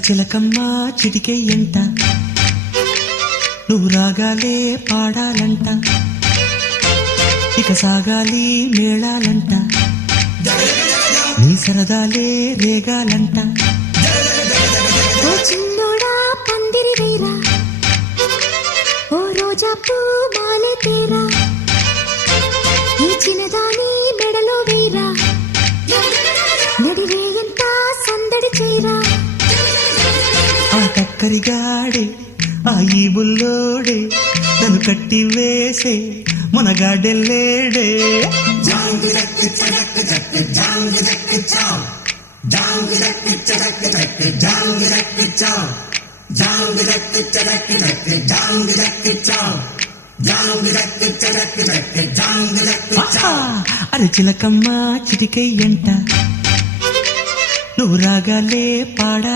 చిలకమ్మ చిటికెయ్యంట నువ్వు రాగాలే పాడాలంట ఇక సాగాలి మేళాలంట నీ సరదాలే రేగాలంట ఓ చిన్నోడా పందిరి వేరా ఓ రోజా పూ మాలే తేరా ఈ చిన్నదాని మెడలో వేరా నడిరే ఎంత సందడి చేరా ఆ కక్కరిగాడే ఆ ఈ బుల్లోడే నన్ను కట్టి వేసే మునగాడెల్లేడే అరే చిలకమ్మ చిటికెయ్యంట నువ్వు రాగాలే పాడాలి